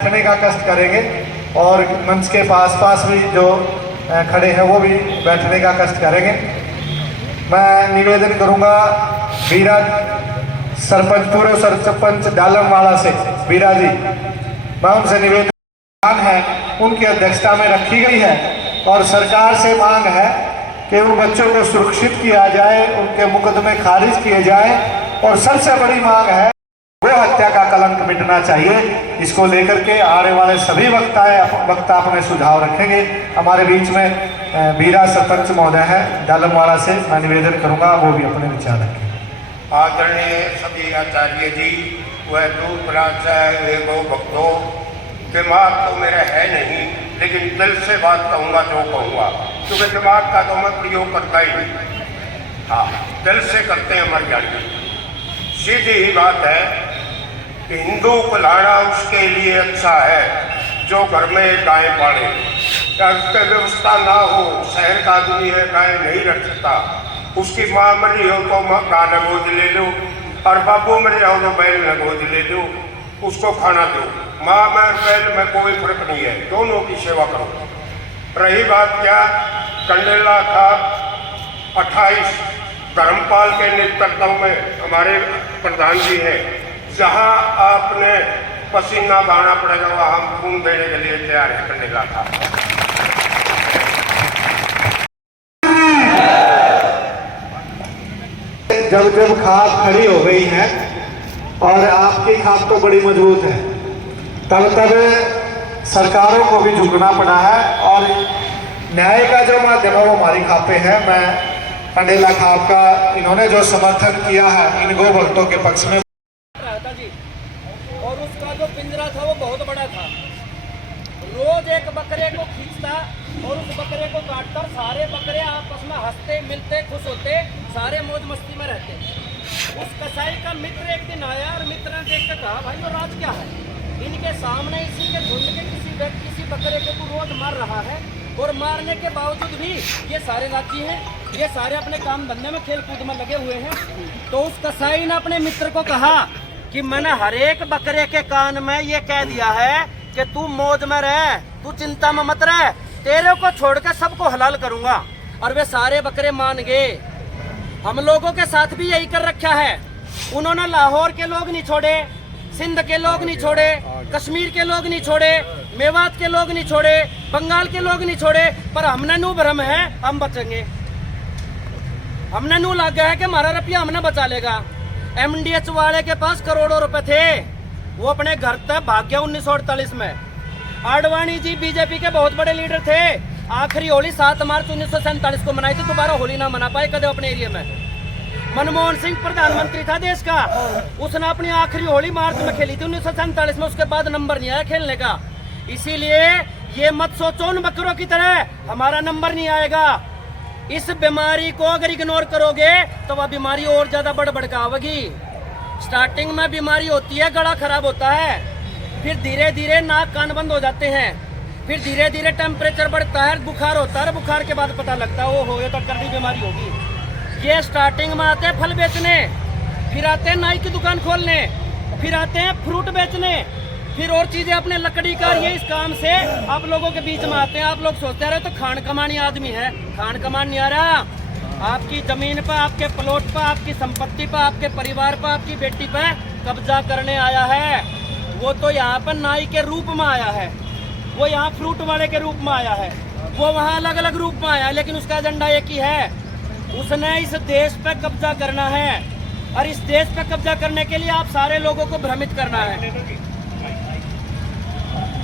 बैठने का कष्ट करेंगे और मंच के पास भी जो खड़े हैं वो भी बैठने का कष्ट करेंगे। मैं निवेदन करूंगा बीरा सरपंच, पूर्व सरपंच डालमवाड़ा से बीरा जी, मैं उनसे निवेदन है उनकी अध्यक्षता में रखी गई है और सरकार से मांग है कि उन बच्चों को सुरक्षित किया जाए, उनके मुकदमे खारिज किए जाए और सबसे बड़ी मांग है गो हत्या का कलंक मिटना चाहिए। इसको लेकर के आने वाले सभी वक्ता अपने सुझाव रखेंगे। हमारे बीच में बीरा सरपंच महोदय है डालमवाड़ा से, मैं निवेदन करूंगा वो भी अपने विचार रखें। आदरणीय सभी आचार्य जी वह दूर प्राच है गो भक्तों, दिमाग तो मेरा है नहीं लेकिन दिल से बात कहूँगा जो कहूँगा, क्योंकि दिमाग का तो मैं प्रयोग करता ही नहीं। हाँ, दिल से करते हैं हमारे ज्ञान की। सीधी ही बात है कि हिंदू को लाना उसके लिए अच्छा है जो घर में गाय पाले। व्यवस्था ना हो, शहर का आदमी है गाय नहीं रख सकता, उसकी माँ मरी हो तो गाय न गोद ले लो और बाबू मर जाओ तो बैल न गोद ले लो, उसको खाना दो। माँ में बैल में कोई फर्क नहीं है, दोनों की सेवा करो। रही बात क्या, कंडेला था 28 धर्मपाल के नेतृत्व में हमारे प्रधान जी हैं, जहां आपने पसीना बहाना पड़ेगा वहां हम खून देने के लिए तैयार है। कंडेला था जब खाप खड़ी हो गई है और आपकी खाप तो बड़ी मजबूत है, तब सरकारों को भी झुकना पड़ा है और न्याय का जो माध्यम है वो हमारी खापें हैं। मैं कंडेला खाप का इन्होंने जो समर्थन किया है इन गो भक्तों के पक्ष में था जी, और उसका जो पिंजरा था वो बहुत बड़ा था। रोज एक बकरे को खींचता और उस बकरे को काटकर सारे बकरे आपस में हंसते मिलते खुश होते, सारे मौज मस्ती में रहते। उस कसाई का मित्र एक दिन आया और मित्र ने देख कर कहा, भाई वो राज क्या है, इनके सामने इसी के झुंड के किसी बकरे को तू रोज मार रहा है और मारने के बावजूद भी ये सारे राजी हैं, ये सारे अपने काम धंधे में खेल कूद में लगे हुए हैं। तो उस कसाई ने अपने मित्र को कहा कि मैंने हर एक बकरे के कान में ये कह दिया है कि तू मौज में रह, तू चिंता में मत रह, तेरे को छोड़कर सबको हलाल करूंगा। और वे सारे बकरे मान गए। हम लोगों के साथ भी यही कर रखा है। उन्होंने लाहौर के लोग नहीं छोड़े, सिंध के लोग नहीं छोड़े, कश्मीर के लोग नहीं छोड़े, मेवात के लोग नहीं छोड़े, बंगाल के लोग नहीं छोड़े, पर हमने नू भ्रम है हम बचेंगे। हमने नू लग गया है कि हमारा रुपया हमने बचा लेगा। MDH वाले के पास करोड़ों रुपए थे, वो अपने घर तक भाग गया 1948 में। आडवाणी जी बीजेपी के बहुत बड़े लीडर थे, आखिरी होली 7 मार्च 1947 को मनाई थी, दोबारा होली ना मना पाए कदे अपने एरिया में। मनमोहन सिंह प्रधानमंत्री था देश का, उसने अपनी आखिरी होली मार्च में खेली थी 1947 में, उसके बाद नंबर नहीं आया खेलने का। इसीलिए ये मत सोचो उन बकरों की तरह हमारा नंबर नहीं आएगा। इस बीमारी को अगर इग्नोर करोगे तो वह बीमारी और ज्यादा बढ़ भड़कावेगी। स्टार्टिंग में बीमारी होती है, गला खराब होता है, फिर धीरे धीरे नाक कान बंद हो जाते हैं, फिर धीरे धीरे टेम्परेचर बढ़ता है, बुखार होता है, बुखार के बाद पता लगता है वो हो गया तो कर्दी बीमारी होगी। ये स्टार्टिंग में आते हैं फल बेचने, फिर आते हैं नाई की दुकान खोलने, फिर आते हैं फ्रूट बेचने, फिर और चीजें अपने लकड़ी का ये इस काम से आप लोगों के बीच में आते हैं। आप लोग सोचते रहे तो खान कमानी आदमी है, खान कमान नहीं आ रहा। आपकी जमीन पर, आपके प्लॉट पर, आपकी संपत्ति पर, आपके परिवार पर, आपकी बेटी पर कब्जा करने आया है। वो तो यहाँ पर नाई के रूप में आया है, वो यहाँ फ्रूट वाले के रूप में आया है, वो वहाँ अलग अलग रूप में आया है, लेकिन उसका एजेंडा एक ही है, उसने इस देश पे कब्जा करना है। और इस देश पे कब्जा करने के लिए आप सारे लोगों को भ्रमित करना है।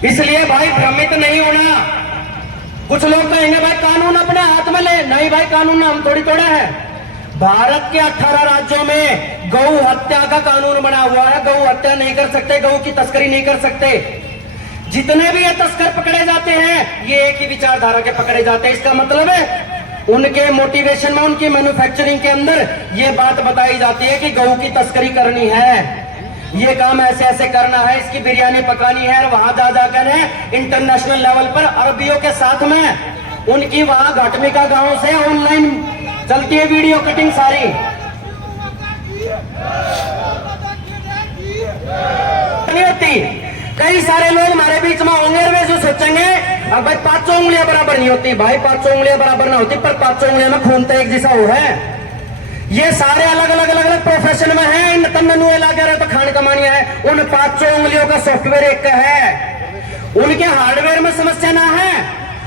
इसलिए भाई भ्रमित नहीं होना। कुछ लोग कहेंगे भाई कानून अपने हाथ में ले, नहीं भाई कानून हम थोड़ी तोड़ा है। भारत के 18 राज्यों में गौ हत्या का कानून बना हुआ है, गौ हत्या नहीं कर सकते, गौ की तस्करी नहीं कर सकते। जितने भी ये तस्कर पकड़े जाते हैं ये एक ही विचारधारा के पकड़े जाते हैं। इसका मतलब है उनके मोटिवेशन में, उनकी मैन्युफैक्चरिंग के अंदर ये बात बताई जाती है कि गौ की तस्करी करनी है, ये काम ऐसे ऐसे करना है, इसकी बिरयानी पकानी है। और वहां जा जाकर इंटरनेशनल लेवल पर अरबियों के साथ में उनकी वहां घाटमिका गांव से ऑनलाइन चलती है वीडियो कटिंग सारी। नहीं होती कई सारे लोग हमारे बीच में होंगे वे जो सोचेंगे अब भाई पांचों उंगलियां बराबर नहीं होती। भाई पांचों उंगलियां बराबर ना होती, पर पांचों उंगलियां में खून तो एक जैसा वो है। ये सारे अलग अलग अलग अलग प्रोफेशन में हैं। इन तन्नू लगे रहे तो खान कमानिया है। उन पांचों उंगलियों का सॉफ्टवेयर एक का है। उनके हार्डवेयर में समस्या ना है।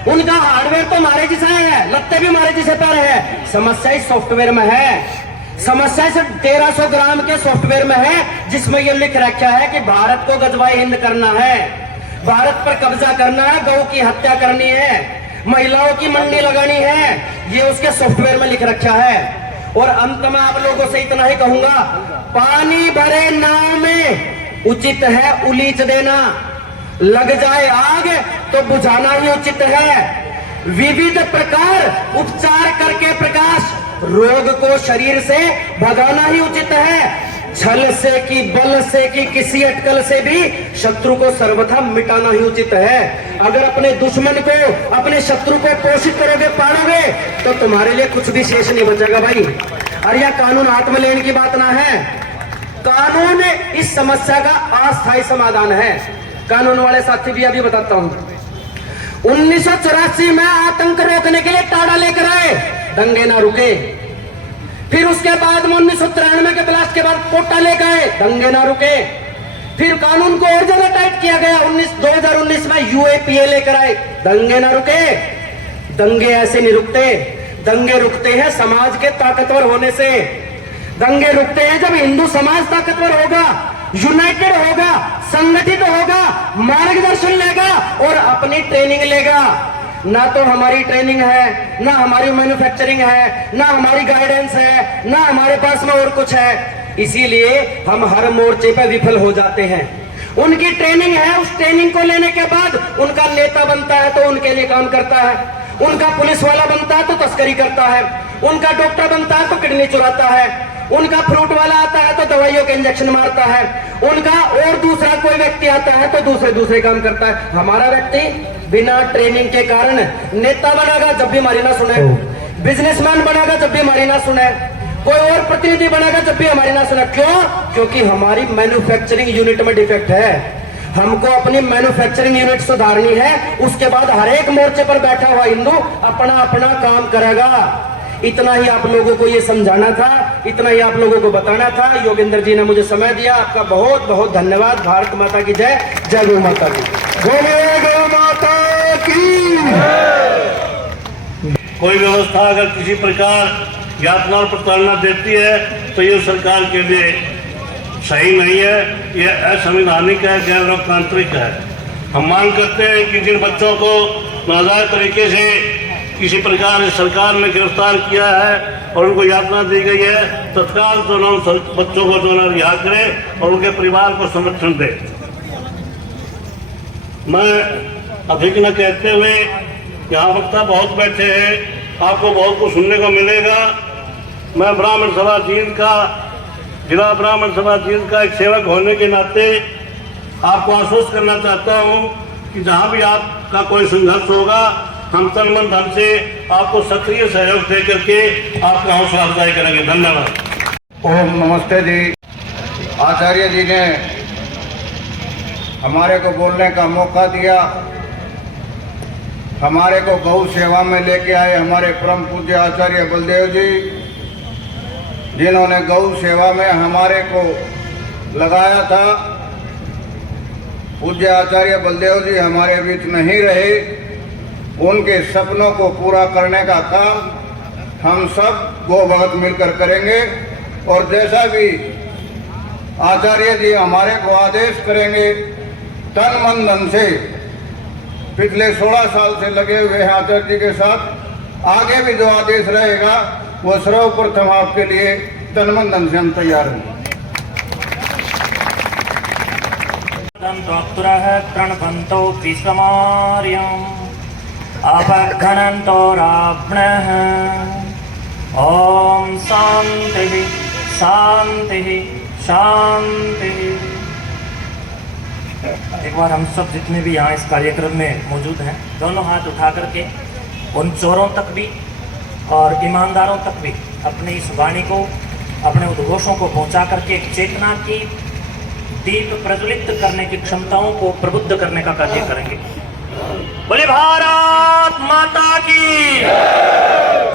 उनका हार्डवेयर तो हमारे जैसा है, लत्ते भी हमारे जैसे पर है। समस्या इस सॉफ्टवेयर में है। समस्या सिर्फ 1300 ग्राम के सॉफ्टवेयर में है, जिसमें यह लिख रखा है कि भारत को गजवाए हिंद करना है, भारत पर कब्जा करना है, गौ की हत्या करनी है, महिलाओं की मंडी लगानी है। ये उसके सॉफ्टवेयर में लिख रखा है। और अंत में आप लोगों से इतना ही कहूंगा, पानी भरे नाव में उचित है उलीच देना, लग जाए आग तो बुझाना ही उचित है। विविध प्रकार उपचार करके प्रकाश रोग को शरीर से भगाना ही उचित है। छल से कि बल से कि किसी अटकल से भी शत्रु को सर्वथा मिटाना ही उचित है। अगर अपने दुश्मन को, अपने शत्रु को पोषित करोगे, पालोगे, तो तुम्हारे लिए कुछ भी शेष नहीं बचेगा भाई। और यह कानून हाथ में लेने की बात ना है। कानून इस समस्या का अस्थायी समाधान है। कानून वाले साथी भी अभी बताता हूं। 1984 में आतंक रोकने के लिए टाड़ा लेकर आए, दंगे ना रुके। फिर उसके बाद में 1993 के ब्लास्ट के बाद कोटा लेकर आए, दंगे ना रुके। फिर कानून को और ज्यादा टाइट किया गया, 2019 में यूएपीए लेकर आए, दंगे ना रुके। दंगे ऐसे नहीं रुकते। दंगे रुकते हैं समाज के ताकतवर होने से। दंगे रुकते हैं जब हिंदू समाज ताकतवर होगा, यूनाइटेड होगा, संगठित होगा, मार्गदर्शन लेगा और अपनी ट्रेनिंग लेगा। ना तो हमारी ट्रेनिंग है, ना हमारी मैन्युफैक्चरिंग है, ना हमारी गाइडेंस है, ना हमारे पास में और कुछ है। इसीलिए हम हर मोर्चे पर विफल हो जाते हैं। उनकी ट्रेनिंग है, उस ट्रेनिंग को लेने के बाद उनका नेता बनता है तो उनके लिए काम करता है, उनका पुलिस वाला बनता है तो तस्करी करता है, उनका डॉक्टर बनता है तो किडनी चुराता है, उनका फ्रूट वाला आता है तो दवाइयों के इंजेक्शन मारता है, उनका और दूसरा कोई व्यक्ति आता है तो दूसरे काम करता है। हमारा व्यक्ति बिना ट्रेनिंग के कारण नेता बनेगा जब भी हमारी ना सुने, बिजनेसमैन बनेगा जब भी हमारी ना सुने, कोई और प्रतिनिधि बनेगा जब भी हमारी ना सुने। क्यों? क्योंकि हमारी मैन्युफैक्चरिंग यूनिट में डिफेक्ट है। हमको अपनी मैन्युफैक्चरिंग यूनिट सुधारनी है। उसके बाद हर एक मोर्चे पर बैठा हुआ हिंदू अपना अपना काम करेगा। इतना ही आप लोगों को ये समझाना था, इतना ही आप लोगों को बताना था। योगेंद्र जी ने मुझे समय दिया, आपका बहुत बहुत धन्यवाद। भारत माता की जय, जय गौ माता की। बोले गौ माता की। कोई व्यवस्था अगर किसी प्रकार यातना और प्रताड़ना देती है तो ये सरकार के लिए सही नहीं है, ये असंवैधानिक है, गैर लोकतांत्रिक है। हम मांग करते हैं कि जिन बच्चों को नाजायज तरीके से किसी प्रकार सरकार ने गिरफ्तार किया है और उनको यातना दी गई है, तत्काल तो उन बच्चों को जो रिहा करें और उनके परिवार को संरक्षण दे। मैं अधिक न कहते हुए, यहाँ वक्ता बहुत बैठे हैं, आपको बहुत कुछ सुनने को मिलेगा। मैं ब्राह्मण सभा जींद का, जिला ब्राह्मण सभा जींद का एक सेवक होने के नाते आपको आश्वस्त करना चाहता हूँ कि जहाँ भी आपका कोई संघर्ष होगा, हम तन मन धन से आपको सक्रिय सहयोग दे करके आपका हौसला अफजाई करेंगे। धन्यवाद। ओम नमस्ते जी। आचार्य जी ने हमारे को बोलने का मौका दिया, हमारे को गौ सेवा में लेके आए हमारे परम पूज्य आचार्य बलदेव जी, जिन्होंने गौ सेवा में हमारे को लगाया था। पूज्य आचार्य बलदेव जी हमारे बीच नहीं रहे, उनके सपनों को पूरा करने का काम हम सब गौ भगत मिलकर करेंगे। और जैसा भी आचार्य जी हमारे को आदेश करेंगे, तन मन धन से पिछले 16 साल से लगे हुए हैं आचार्य जी के साथ। आगे भी जो आदेश रहेगा वो सर्वप्रथम आपके लिए तन मन धन से हम तैयार हैं। प्रणपन्तो विश्वमार्यम् अपघ्नन्तो रावणः। ओम शांति शांति शांति। एक बार हम सब जितने भी यहाँ इस कार्यक्रम में मौजूद हैं, दोनों हाथ उठा करके उन चोरों तक भी और ईमानदारों तक भी अपनी इस वाणी को, अपने उद्घोषों को पहुँचा करके एक चेतना की दीप प्रज्वलित करने की क्षमताओं को प्रबुद्ध करने का कार्य करेंगे। बोले भारत माता की,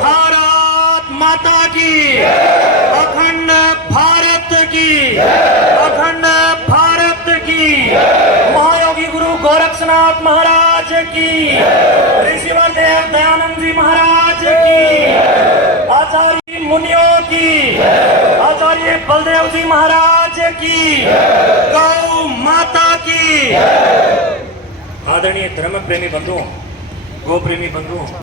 भारत माता की, अखंड भारत की, अखंड भारत की, महायोगी गुरु गोरक्षनाथ महाराज की, ऋषिवर देव दयानंद जी महाराज की, आचार्य मुनियों की, आचार्य बलदेव जी महाराज की, गौ माता की। आदरणीय धर्म प्रेमी बंधुओं, गो प्रेमी बंधुओं,